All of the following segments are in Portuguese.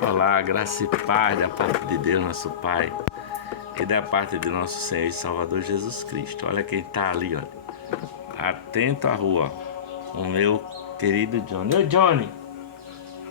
Olá, graça e paz da parte de Deus, nosso Pai, e da parte de nosso Senhor e Salvador Jesus Cristo. Olha quem está ali, olha, atento à rua, o meu querido Johnny. Oi, Johnny!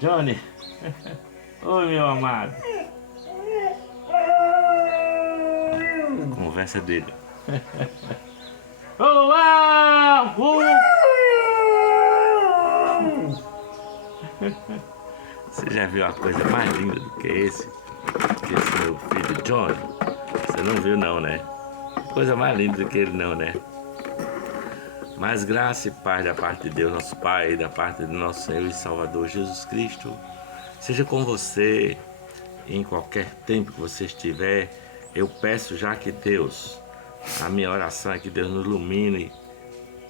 Johnny! Oi, meu amado! Conversa dele. Oh, ah, Você já viu uma coisa mais linda do que esse meu filho Johnny? Você não viu não, né? Coisa mais linda do que ele não, né? Mas graça e paz da parte de Deus, nosso Pai, e da parte do nosso Senhor e Salvador Jesus Cristo, seja com você em qualquer tempo que você estiver. Eu peço já que Deus, a minha oração é que Deus nos ilumine,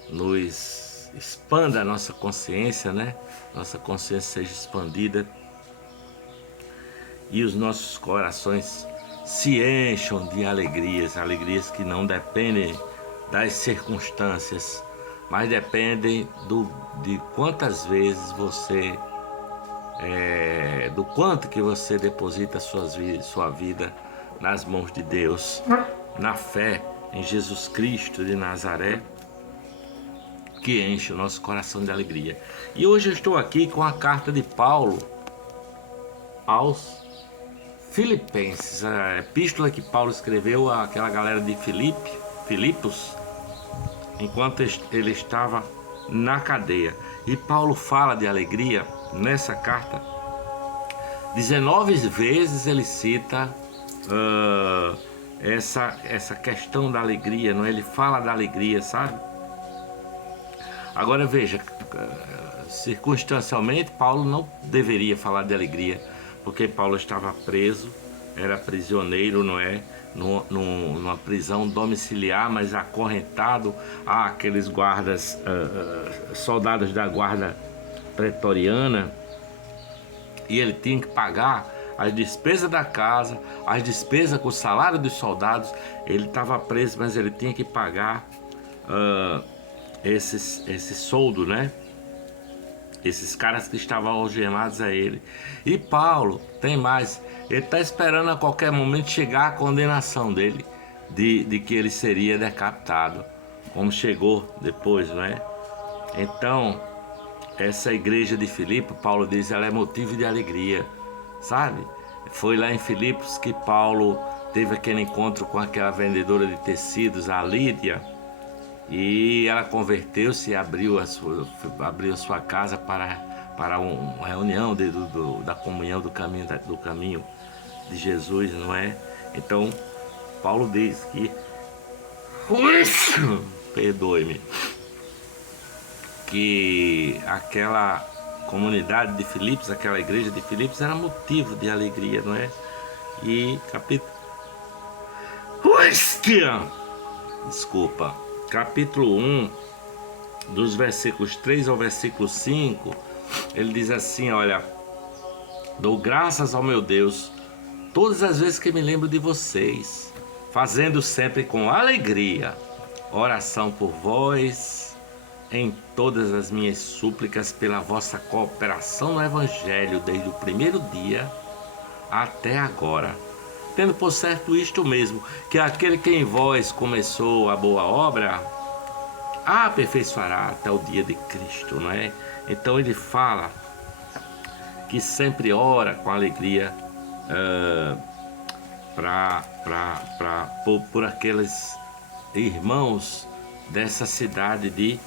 nos expanda a nossa consciência, né? Nossa consciência seja expandida e os nossos corações se encham de alegrias, alegrias que não dependem das circunstâncias, mas dependem de quantas vezes você, do quanto que você deposita sua vida nas mãos de Deus, na fé em Jesus Cristo de Nazaré, que enche o nosso coração de alegria. E hoje eu estou aqui com a carta de Paulo aos Filipenses, a epístola que Paulo escreveu àquela galera de Filipos, enquanto ele estava na cadeia. E Paulo fala de alegria nessa carta. 19 vezes ele cita essa questão da alegria, não é? Ele fala da alegria, sabe? Agora veja, circunstancialmente Paulo não deveria falar de alegria, porque Paulo estava preso, era prisioneiro, não é? Numa prisão domiciliar, mas acorrentado àqueles guardas, soldados da guarda pretoriana, e ele tinha que pagar as despesas da casa, as despesas com o salário dos soldados. Ele estava preso, mas ele tinha que pagar esse soldo, né? Esses caras que estavam algemados a ele. E Paulo tem mais, ele está esperando a qualquer momento chegar a condenação dele, de que ele seria decapitado, como chegou depois, não é? Então, essa igreja de Filipos, Paulo diz, ela é motivo de alegria, sabe? Foi lá em Filipos que Paulo teve aquele encontro com aquela vendedora de tecidos, a Lídia, e ela converteu-se e abriu a sua casa para uma reunião da comunhão do caminho de Jesus, não é? Então, Paulo diz que perdoe-me, que aquela comunidade de Filipos, aquela igreja de Filipos era motivo de alegria, não é? E capítulo 1, dos versículos 3 ao versículo 5, ele diz assim, olha: dou graças ao meu Deus todas as vezes que me lembro de vocês, fazendo sempre com alegria oração por vós em todas as minhas súplicas pela vossa cooperação no Evangelho desde o primeiro dia até agora, tendo por certo isto mesmo, que aquele que em vós começou a boa obra a aperfeiçoará até o dia de Cristo, não é? Então ele fala que sempre ora com alegria por aqueles irmãos dessa cidade de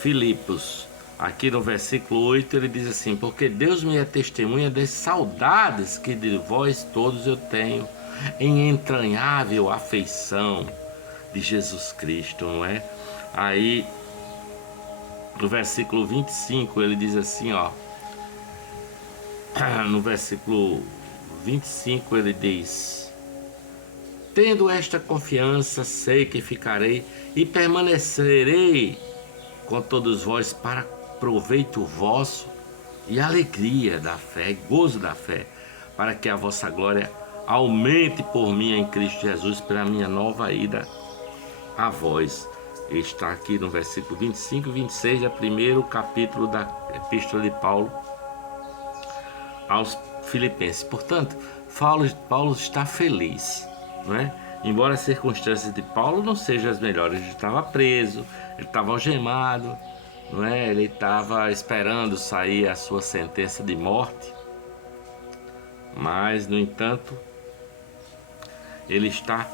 Filipos. Aqui no versículo 8 ele diz assim: porque Deus me é testemunha das saudades que de vós todos eu tenho em entranhável afeição de Jesus Cristo, não é? Aí no versículo 25 ele diz assim, ó, no versículo 25 ele diz: tendo esta confiança, sei que ficarei e permanecerei com todos vós para proveito vosso e alegria da fé e gozo da fé, para que a vossa glória aumente por mim em Cristo Jesus pela minha nova ida a vós. Está aqui no versículo 25 e 26, é o primeiro capítulo da epístola de Paulo aos Filipenses. Portanto, Paulo está feliz, não é? Embora as circunstâncias de Paulo não sejam as melhores. Ele estava preso, ele estava algemado, não é? Ele estava esperando sair a sua sentença de morte. Mas, no entanto, ele está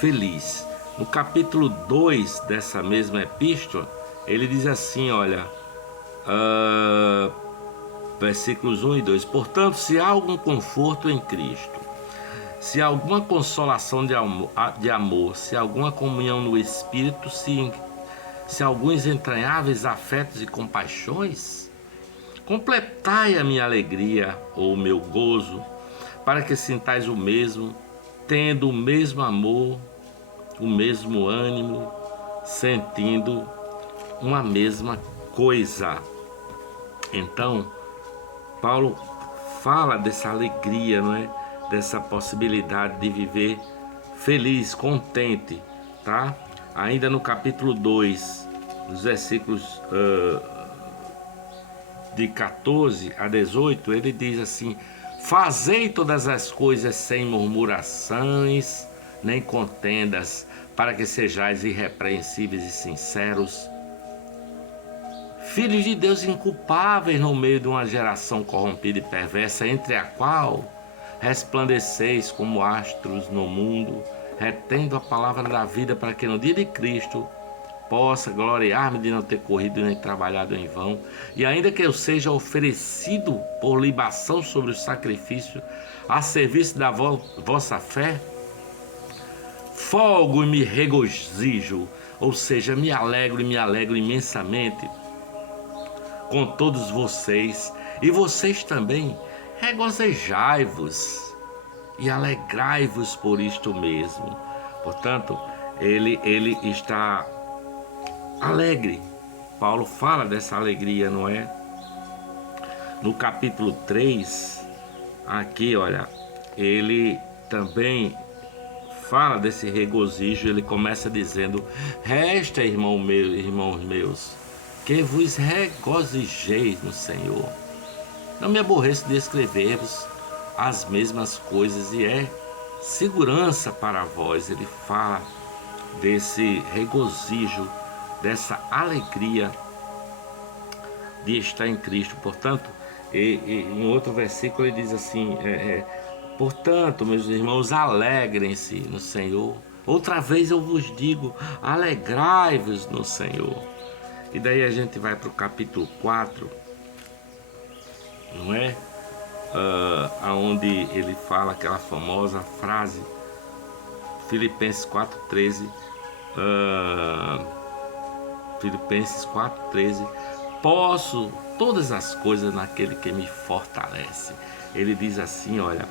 feliz. No capítulo 2 dessa mesma epístola, ele diz assim, olha, versículos 1 e 2. Portanto, se há algum conforto em Cristo, se há alguma consolação de amor, se há alguma comunhão no Espírito, se há alguns entranháveis afetos e compaixões, completai a minha alegria ou o meu gozo, para que sintais o mesmo, tendo o mesmo amor, o mesmo ânimo, sentindo uma mesma coisa. Então, Paulo fala dessa alegria, não é? Dessa possibilidade de viver feliz, contente, tá? Ainda no capítulo 2, nos versículos de 14 a 18, ele diz assim: fazei todas as coisas sem murmurações, nem contendas, para que sejais irrepreensíveis e sinceros, filhos de Deus inculpáveis no meio de uma geração corrompida e perversa, entre a qual resplandeceis como astros no mundo, retendo a palavra da vida, para que no dia de Cristo possa gloriar-me de não ter corrido nem trabalhado em vão, e ainda que eu seja oferecido por libação sobre o sacrifício a serviço da vossa fé, folgo e me regozijo, ou seja, me alegro imensamente com todos vocês, e vocês também regozijai-vos e alegrai-vos por isto mesmo. Portanto, ele está alegre. Paulo fala dessa alegria, não é? No capítulo 3, aqui, olha, ele também fala desse regozijo. Ele começa dizendo: resta, irmãos meus, que vos regozijeis no Senhor. Não me aborreço de escrever-vos as mesmas coisas, e é segurança para vós. Ele fala desse regozijo, dessa alegria de estar em Cristo. Portanto, em outro versículo ele diz assim, portanto, meus irmãos, alegrem-se no Senhor. Outra vez eu vos digo, alegrai-vos no Senhor. E daí a gente vai para o capítulo 4, não é? Onde ele fala aquela famosa frase, Filipenses 4,13, Filipenses 4,13, posso todas as coisas naquele que me fortalece. Ele diz assim, olha,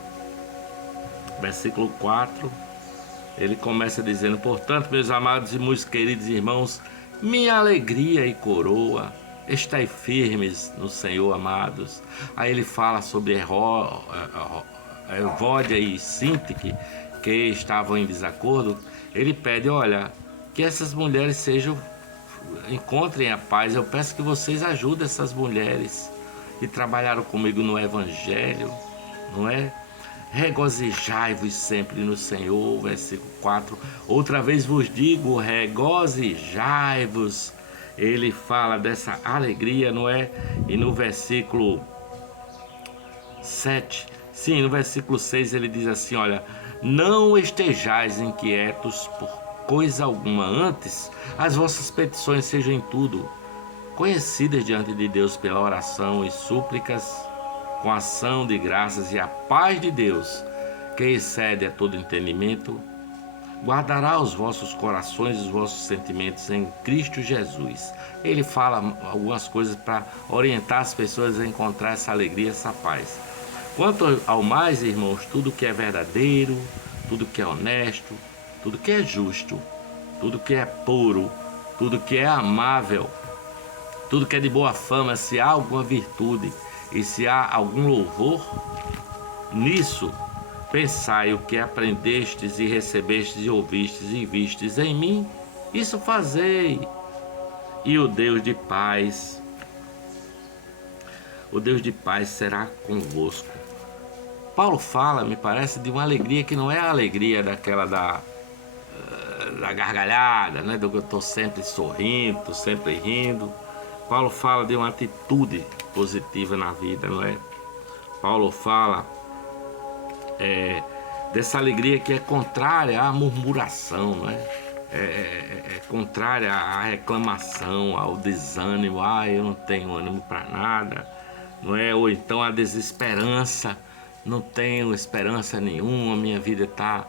versículo 4, ele começa dizendo: portanto, meus amados e muito queridos irmãos, minha alegria e coroa, estai firmes no Senhor, amados. Aí ele fala sobre Evódia e Sintique, que estavam em desacordo. Ele pede, olha, que essas mulheres encontrem a paz. Eu peço que vocês ajudem essas mulheres que trabalharam comigo no Evangelho, não é? Regozijai-vos sempre no Senhor, versículo 4. Outra vez vos digo, regozijai-vos. Ele fala dessa alegria, não é? E no versículo 7, sim, no versículo 6 ele diz assim, olha, não estejais inquietos por coisa alguma, antes as vossas petições sejam em tudo conhecidas diante de Deus pela oração e súplicas, com ação de graças, e a paz de Deus, que excede a todo entendimento, guardará os vossos corações e os vossos sentimentos em Cristo Jesus. Ele fala algumas coisas para orientar as pessoas a encontrar essa alegria, essa paz. Quanto ao mais, irmãos, tudo que é verdadeiro, tudo que é honesto, tudo que é justo, tudo que é puro, tudo que é amável, tudo que é de boa fama, se há alguma virtude e se há algum louvor, nisso pensai o que aprendestes e recebestes e ouvistes e vistes em mim, isso fazei. E o Deus de paz será convosco. Paulo fala, me parece, de uma alegria que não é a alegria daquela da gargalhada, né? Do que eu estou sempre sorrindo, estou sempre rindo. Paulo fala de uma atitude positiva na vida, não é? Paulo fala dessa alegria que é contrária à murmuração, não é? É contrária à reclamação, ao desânimo. Eu não tenho ânimo para nada, não é? Ou então a desesperança, não tenho esperança nenhuma, minha vida está,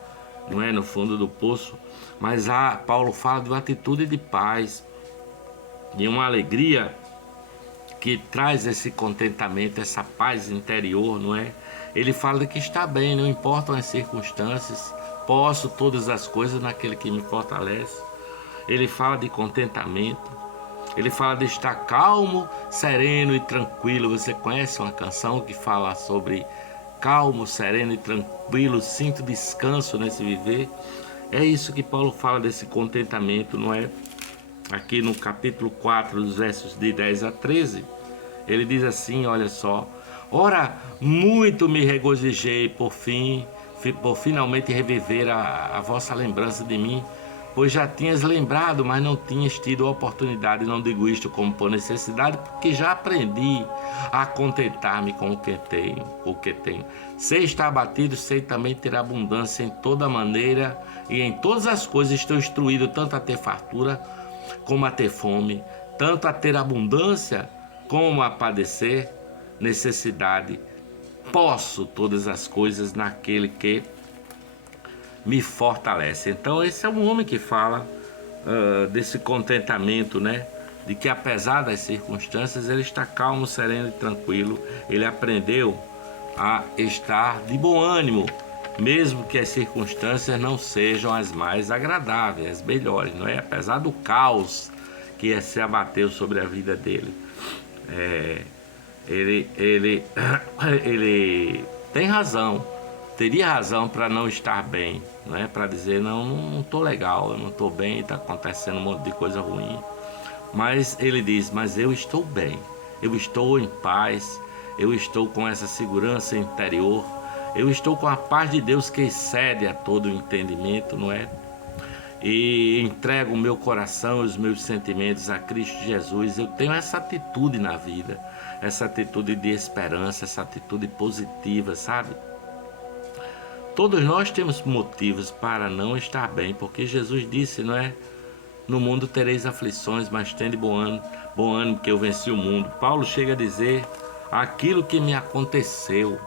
não é, no fundo do poço. Mas Paulo fala de uma atitude de paz, de uma alegria que traz esse contentamento, essa paz interior, não é? Ele fala de que está bem, não importam as circunstâncias, posso todas as coisas naquele que me fortalece. Ele fala de contentamento, ele fala de estar calmo, sereno e tranquilo. Você conhece uma canção que fala sobre calmo, sereno e tranquilo, sinto descanso nesse viver? É isso que Paulo fala desse contentamento, não é? Aqui no capítulo 4, dos versos de 10 a 13, ele diz assim, olha só: ora, muito me regozijei por finalmente reviver a vossa lembrança de mim, pois já tinhas lembrado, mas não tinhas tido a oportunidade. Não digo isto como por necessidade, porque já aprendi a contentar-me com o que tenho. Sei estar abatido, sei também ter abundância em toda maneira, e em todas as coisas estou instruído, tanto a ter fartura como a ter fome, tanto a ter abundância como a padecer necessidade. Posso todas as coisas naquele que me fortalece. Então esse é um homem que fala desse contentamento, né? De que apesar das circunstâncias ele está calmo, sereno e tranquilo. Ele aprendeu a estar de bom ânimo, mesmo que as circunstâncias não sejam as mais agradáveis, as melhores, não é? Apesar do caos que se abateu sobre a vida dele. Ele tem razão, teria razão para não estar bem, não é? Para dizer, não estou legal, eu não estou bem, está acontecendo um monte de coisa ruim. Mas ele diz, mas eu estou bem, eu estou em paz, eu estou com essa segurança interior, eu estou com a paz de Deus que excede a todo o entendimento, não é? E entrego o meu coração e os meus sentimentos a Cristo Jesus. Eu tenho essa atitude na vida, essa atitude de esperança, essa atitude positiva, sabe? Todos nós temos motivos para não estar bem, porque Jesus disse, não é? No mundo tereis aflições, mas tende bom ânimo, que eu venci o mundo. Paulo chega a dizer aquilo que me aconteceu,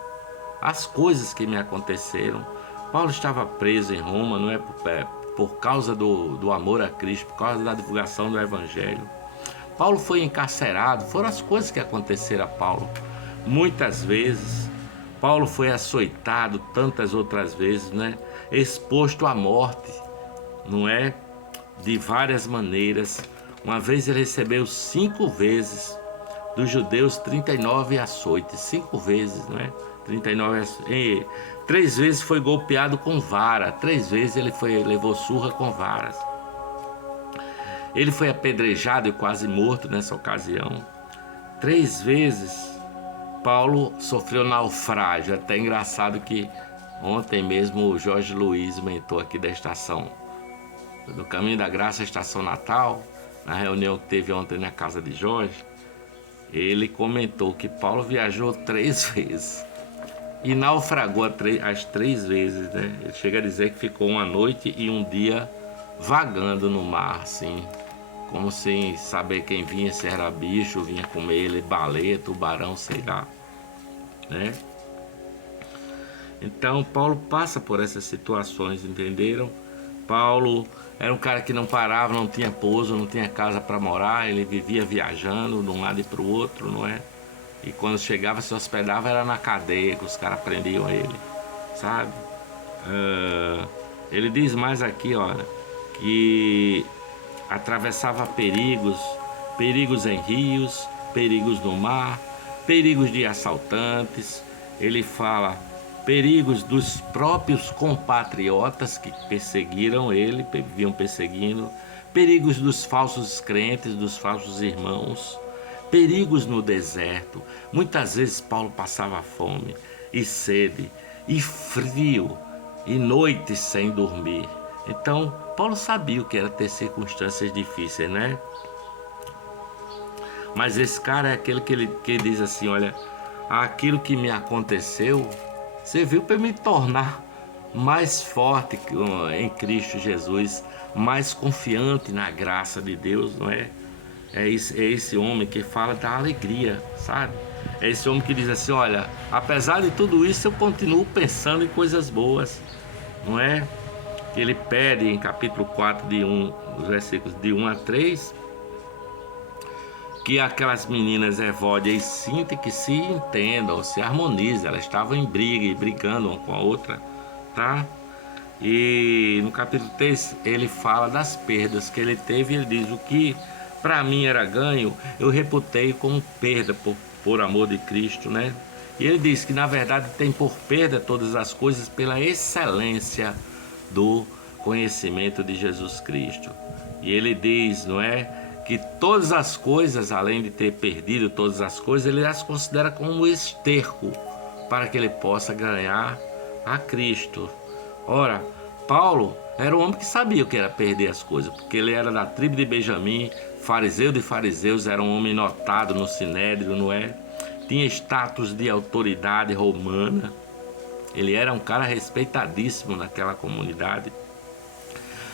as coisas que me aconteceram. Paulo estava preso em Roma, não é? Por causa do amor a Cristo, por causa da divulgação do Evangelho. Paulo foi encarcerado, foram as coisas que aconteceram a Paulo. Muitas vezes, Paulo foi açoitado, tantas outras vezes, né? Exposto à morte, não é? De várias maneiras. Uma vez ele recebeu 5 vezes dos judeus 39 açoites, 5 vezes, não é? 39 açoites. 3 vezes foi golpeado com vara, 3 vezes ele levou surra com varas. Ele foi apedrejado e quase morto nessa ocasião. 3 vezes Paulo sofreu naufrágio. Até engraçado que ontem mesmo o Jorge Luiz, mentor aqui da estação do Caminho da Graça, estação Natal, na reunião que teve ontem na casa de Jorge, ele comentou que Paulo viajou 3 vezes. E naufragou as 3 vezes, né? Ele chega a dizer que ficou uma noite e um dia vagando no mar, assim, como sem saber quem vinha, se era bicho, vinha comer ele, baleia, tubarão, sei lá, né? Então Paulo passa por essas situações, entenderam? Paulo era um cara que não parava, não tinha pouso, não tinha casa para morar, ele vivia viajando de um lado e para o outro, não é? E quando chegava, se hospedava, era na cadeia que os caras prendiam ele, sabe? Ele diz mais aqui, olha, que atravessava perigos em rios, perigos no mar, perigos de assaltantes. Ele fala perigos dos próprios compatriotas que perseguiram ele, vinham perseguindo, perigos dos falsos crentes, dos falsos irmãos, perigos no deserto. Muitas vezes Paulo passava fome e sede, e frio, e noites sem dormir. Então, Paulo sabia o que era ter circunstâncias difíceis, né? Mas esse cara é aquele que diz assim, olha, aquilo que me aconteceu serviu para me tornar mais forte em Cristo Jesus, mais confiante na graça de Deus, não é? É esse homem que fala da alegria, sabe? É esse homem que diz assim, olha, apesar de tudo isso, eu continuo pensando em coisas boas, não é? Ele pede em capítulo 4, os versículos de 1 a 3, que aquelas meninas Evódia e Sinta que se entendam, se harmonizem. Elas estavam em briga e brigando uma com a outra, tá? E no capítulo 3 ele fala das perdas que ele teve. Ele diz, o que para mim era ganho, eu reputei como perda por amor de Cristo, né? E ele diz que na verdade tem por perda todas as coisas pela excelência do conhecimento de Jesus Cristo. E ele diz, não é, que todas as coisas, além de ter perdido todas as coisas, ele as considera como esterco para que ele possa ganhar a Cristo. Ora, Paulo era um homem que sabia o que era perder as coisas, porque ele era da tribo de Benjamim, fariseu de fariseus, era um homem notado no Sinédrio, não é? Tinha status de autoridade romana. Ele era um cara respeitadíssimo naquela comunidade.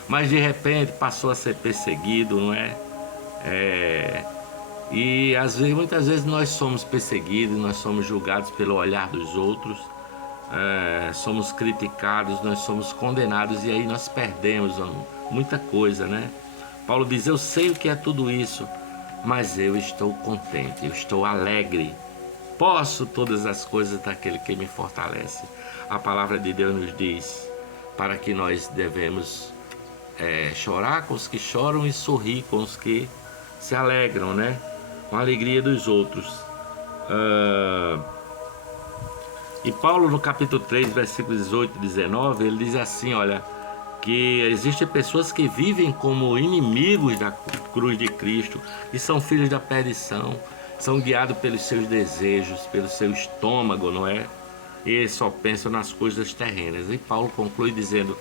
Mas de repente passou a ser perseguido, não é? E muitas vezes nós somos perseguidos, nós somos julgados pelo olhar dos outros, somos criticados, nós somos condenados e aí nós perdemos muita coisa, né? Paulo diz, eu sei o que é tudo isso, mas eu estou contente, eu estou alegre. Posso todas as coisas daquele que me fortalece. A palavra de Deus nos diz para que nós devemos chorar com os que choram e sorrir com os que se alegram, né? Com a alegria dos outros. E Paulo no capítulo 3, versículos 18 e 19, ele diz assim, olha, que existem pessoas que vivem como inimigos da cruz de Cristo e são filhos da perdição, são guiados pelos seus desejos, pelo seu estômago, não é? E só pensam nas coisas terrenas. E Paulo conclui dizendo,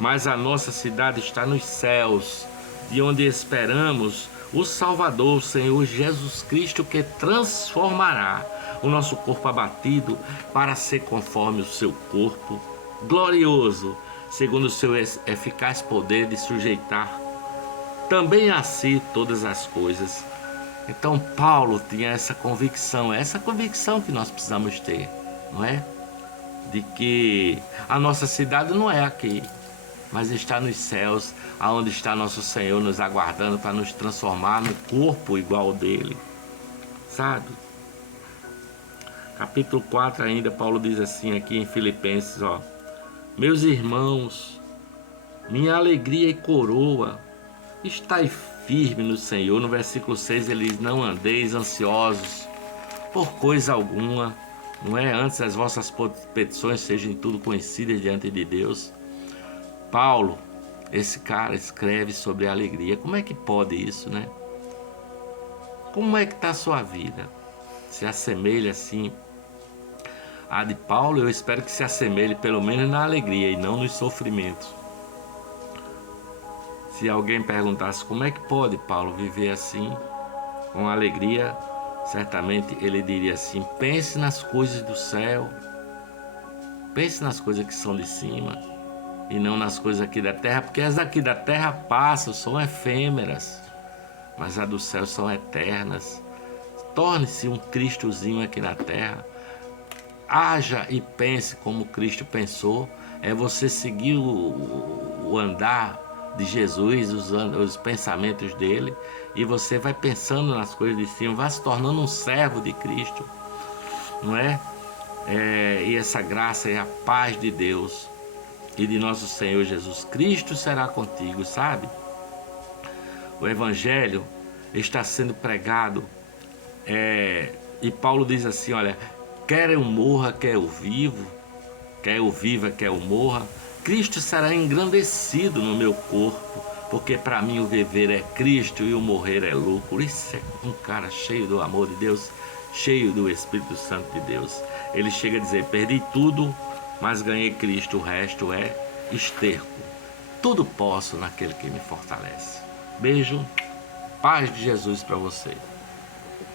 mas a nossa cidade está nos céus, de onde esperamos o Salvador, o Senhor Jesus Cristo, que transformará o nosso corpo abatido para ser conforme o seu corpo glorioso, segundo o seu eficaz poder de sujeitar também a si todas as coisas. Então Paulo tinha essa convicção que nós precisamos ter, não é? De que a nossa cidade não é aqui, mas está nos céus, aonde está nosso Senhor nos aguardando para nos transformar no corpo igual dele, sabe? Capítulo 4 ainda, Paulo diz assim aqui em Filipenses, ó, meus irmãos, minha alegria e coroa, estai firme no Senhor. No versículo 6 ele diz, não andeis ansiosos por coisa alguma, não é? Antes as vossas petições sejam tudo conhecidas diante de Deus. Paulo, esse cara, escreve sobre a alegria. Como é que pode isso, né? Como é que está a sua vida? Se assemelha assim a de Paulo? Eu espero que se assemelhe pelo menos na alegria e não nos sofrimentos. Se alguém perguntasse como é que pode Paulo viver assim, com alegria, certamente ele diria assim, pense nas coisas do céu, pense nas coisas que são de cima, e não nas coisas aqui da terra, porque as aqui da terra passam, são efêmeras, mas as do céu são eternas. Torne-se um Cristozinho aqui na terra, haja e pense como Cristo pensou, é você seguir o andar de Jesus, os pensamentos dele, e você vai pensando nas coisas de cima, vai se tornando um servo de Cristo, não é? E essa graça e a paz de Deus e de nosso Senhor Jesus Cristo será contigo, sabe? O Evangelho está sendo pregado, e Paulo diz assim, olha, quer eu morra, quer eu vivo, quer eu viva, quer eu morra, Cristo será engrandecido no meu corpo, porque para mim o viver é Cristo e o morrer é lucro. Isso é um cara cheio do amor de Deus, cheio do Espírito Santo de Deus. Ele chega a dizer, perdi tudo mas ganhei Cristo, o resto é esterco. Tudo posso naquele que me fortalece. Beijo, paz de Jesus para você.